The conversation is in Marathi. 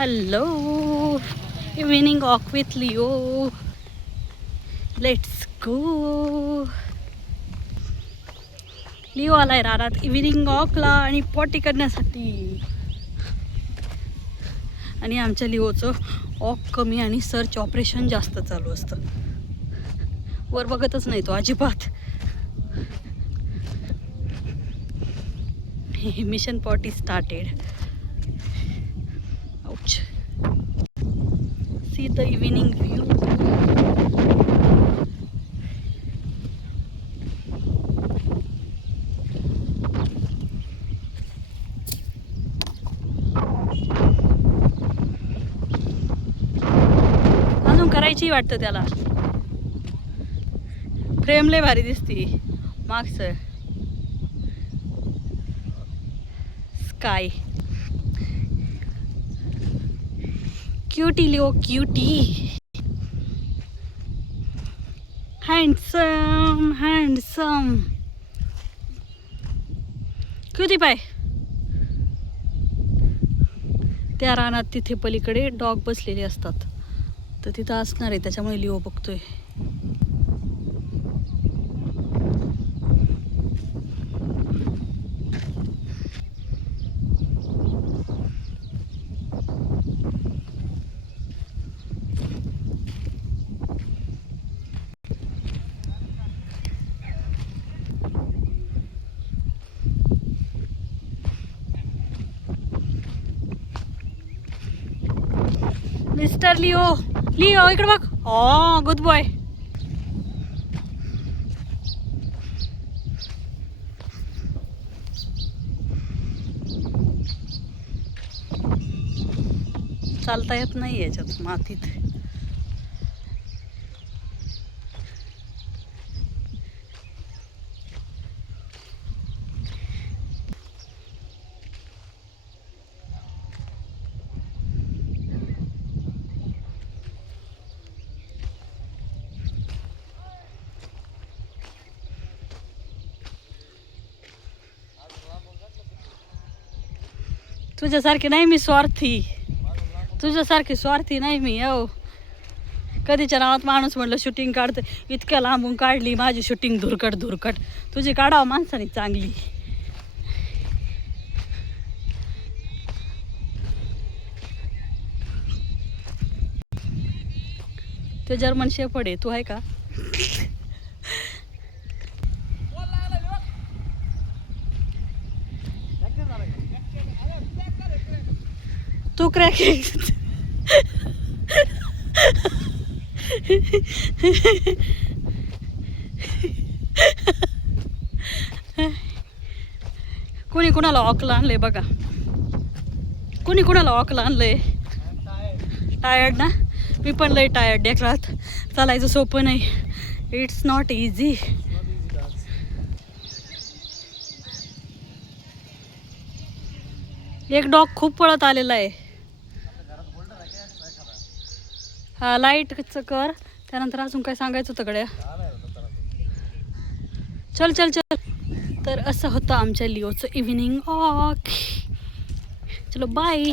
Hello, evening walk with Leo. Let's go. Leo आलाय रानात इव्हिनिंग वॉकला आणि पॉटी करण्यासाठी. आणि आमच्या लिओचं वॉक कमी आणि सर्च ऑपरेशन जास्त चालू असतं. वर बघतच नाही तो अजिबात. Mission potty started. Ouch. See the evening view. अजून करायची वाटतं त्याला. फ्रेम लय भारी दिसती मागचं sky. Cutie Leo cutie. Handsome handsome. Cutie pie. त्या रानात तिथे पलीकडे डॉग बसलेले असतात तर तिथं असणार आहे त्याच्यामुळे लिओ बघतोय. मिस्टर लिओ लिओ इकडे बघ. ओ गुड बॉय. चालता येत नाही याच्यात मातीत. तुझ्यासारखी नाही मी स्वार्थी. तुझ्यासारखी स्वार्थी नाही मी. हो कधीच्या नावात माणूस म्हणलं शूटिंग काढते इतक्या लांबून काढली माझी शूटिंग धुरकट धुरकट. तुझी काढावं माणसाने चांगली. ते जर्मन शेफर्ड आहे. तू आहे का? तू क्रॅकिंग. कोणी कुणाला ऑकला आणलंय बघा. कोणी कुणाला ऑकला आणलंय. टायर्ड ना. मी पण लय टायर्ड. डेकलात चालायचं सोपं नाही. It's not easy. एक डॉग खूप पळत आलेला आहे. हा लाईटचं कर. त्यानंतर अजून काय सांगायचं होतं गड्या. चल चल चल. तर असं होतं आमच्या लिओचं इव्हिनिंग वॉक. चलो बाय.